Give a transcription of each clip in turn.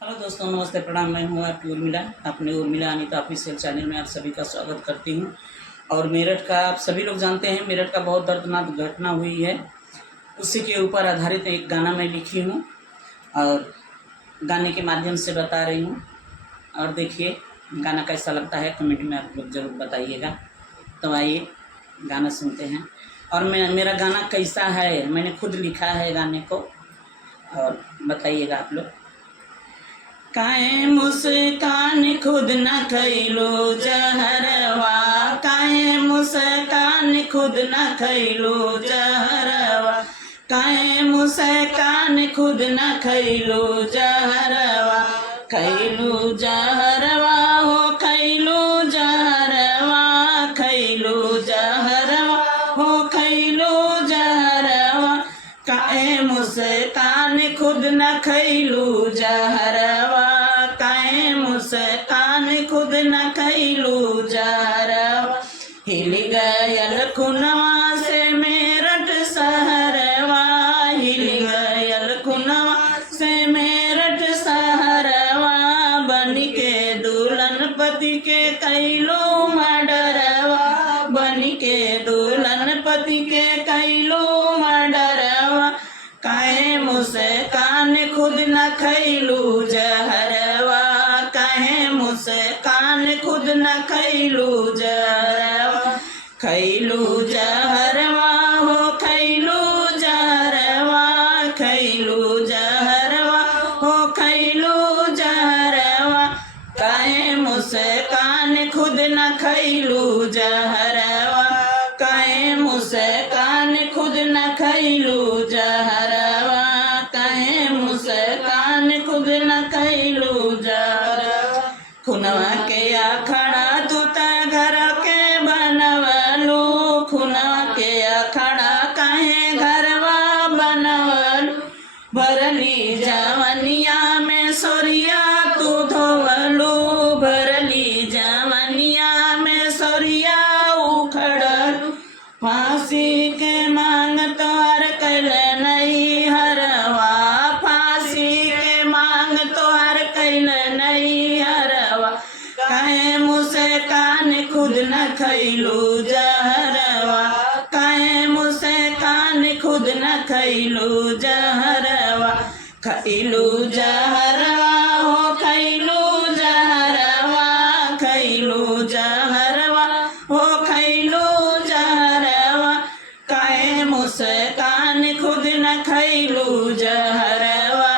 Hello दोस्तों, नमस्ते, प्रणाम। मैं हूँ आपकी उर्मिला, अपने उर्मिला अनीता ऑफिशियल चैनल में आप सभी का स्वागत करती हूँ। और मेरठ का आप सभी लोग जानते हैं, मेरठ का बहुत दर्दनाक घटना हुई है, उसी के ऊपर आधारित एक गाना मैं लिखी हूँ और गाने के माध्यम से बता रही हूँ। और देखिए गाना कैसा लगता है, कमेंट में आप लोग ज़रूर बताइएगा। तो आइए गाना सुनते हैं। और मेरा गाना कैसा है, मैंने खुद लिखा है गाने को, और बताइएगा आप लोग। काहे मुस्कान खुद न खैलो जहरवा, काहे मुस्कान खुद न खैलो जहरवा, काहे मुस्कान खुद न खैलो जहरवा, खैलो जहरवा हो खैलो जहरवा, खैलो जहरवा हो खैलो जहरवा, काहे मुस्कान खुद न खैलो जहरवा, काहे मुस्कान खुद न खैलो जहरवा, हिल गयल खुनवा से मेरठ शहरवा, हिल गयल खुनवा से मेरठ शहरवा, बन के दुल्हन पति के कैलो मडरवा, बन के दुल्हन पति के कैलो मडरवा, काहे मुस्कान खुद न खैलो जहरवा, काहे मुस्कान खुद न खैलो जहरवा, खैलो जहरवा हो खैलो जहरवा, खैलो जहरवा हो खैलो जहरवा, काहे मुस्कान खुद न खैलो जहरवा, काहे मुस्कान खुद न खैलो जहरवा, काहे मुस्कान खुद न खैलो जहरवा, खुनवा के अखाड़ा तू त घर के बनवलू, खुनवा के अखाड़ा काहे घरवा बनवलू, भरली जवनिया में सोरिया तू धोवलू, भरली जवनिया में सोरिया उखड़लू, फांसी के मांग तोहर कैल नहीं हरवा, फांसी के मांग तोहर कैल नहीं हरवा, काहे मुस्कान खुद न खैलो जहरवा, काहे मुस्कान खुद न खैलो जहरवा, खैलो जहरवा हो खैलो जहरवा, खैलो जहरवा हो खैलो जहरवा, काहे मुस्कान खुद न खैलो जहरवा,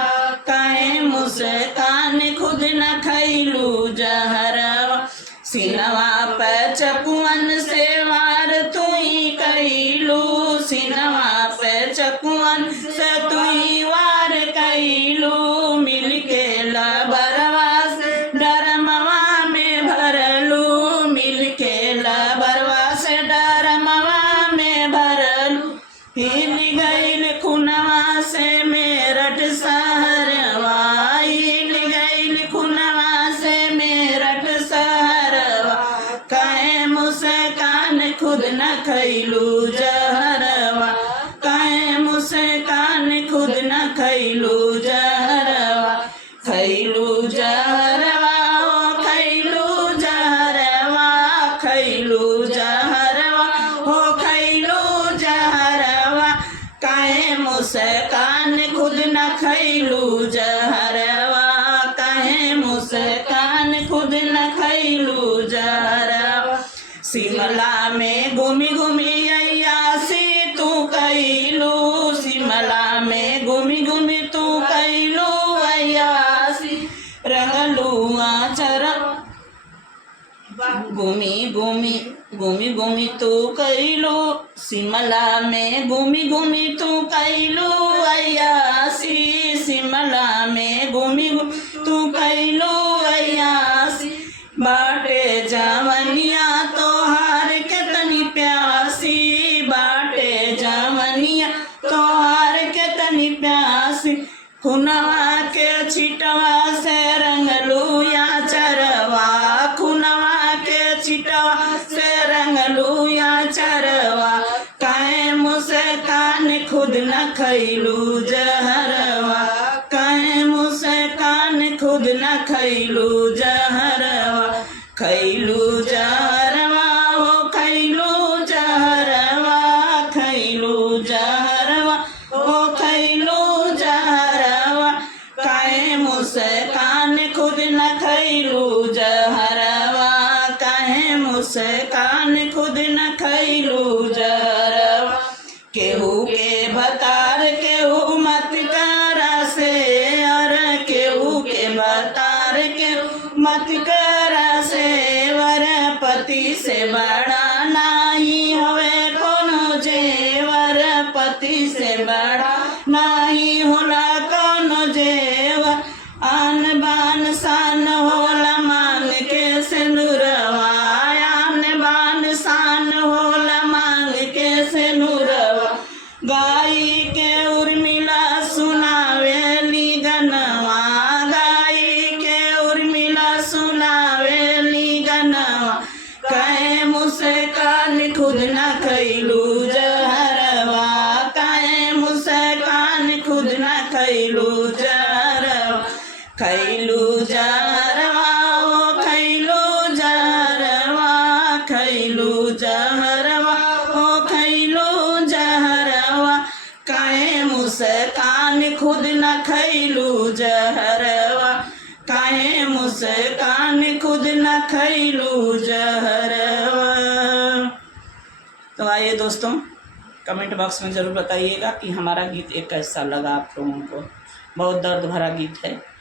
काहे मुस्कान खुद न खैलो जहरवा, सिनवा पे चकुअन से वार तुई कैलू, सिनवा पे चकुअन से तुई वार कैलू, मिल के लबरवा से डरमवा में भरलू, मिल के लबरवा से डरमवा में भरलू, हिल गईल खुनवा से मेरठ शहरवा, हिल गईल खुनवा से मेरठ शहरवा, काहे मुस्कान खुद न खैलो जहरवा, काहे मुस्कान खुद न खैलो जहरवा, खैलो जहरवा हो खैलो जहरवा, खैलो जहरवा हो खैलो जहरवा, काहे मुस्कान खुद न खैलो जहरवा, काहे मुस्कान खुद न खैलो जहरवा, शिमला में घूमी घूमी अय्यासी तू कैलू, शिमला में घूमी घूमी तू कैलू अय्यासी, रंगलू आचर घूमी घूमी घूमी घूमी तू कैलो, शिमला में घूमी घूमी तू कैलो अय्यासी, शिमला में घूमी घूमी तू कैलो अय्यासी, बाटे जवनिया तोहार केतनी प्यासी, बाटे जवनिया तोहार केतनी प्यासी, खुनवा के छिटवा से रंगलू या चरवा, खुनवा के छिटवा से रंगलू या चरवा, काहे मुस्कान खुद न खैलू जहरवा, काहे मुस्कान खुद खुद न खैलू जहरवा, खैलू जहरवा हो खैलू जहरवा, खैलू जहरवा हो खैलू जहरवा, काहे मुस्कान खुद न खैलू जहरवा, काहे मुस्कान खुद न खैलू जहरवा, केहू के भतार केहू मत करा से, और केहू के भतार केहू मत करा से, वर पति से बड़ा नाही होवे कोनो जेवर, पति से बड़ा नाही होला कोनो जेवर, आन बान शान होला मांग के सिंदूरवा, आन बान शान होला मांग के सिंदूरवा, गाई के उर्मिला सुनावेली गनवा, गाई के उर्मिला सुनावेली गनवा, कहे मुस्कान खुद न खैलू जहरवा, कहे मुस्कान खुद न खैलू जहरवा, खैलू जहरवा ओ खैलू जहरवा, खैलू जहरवा ओ खैलू जहरवा, काहे मुस्कान खुद न खैलू जहरवा, काहे मुस्कान खुद न खैलू जहरवा। तो आइए दोस्तों, कमेंट बॉक्स में ज़रूर बताइएगा कि हमारा गीत एक कैसा लगा आप लोगों को। बहुत दर्द भरा गीत है।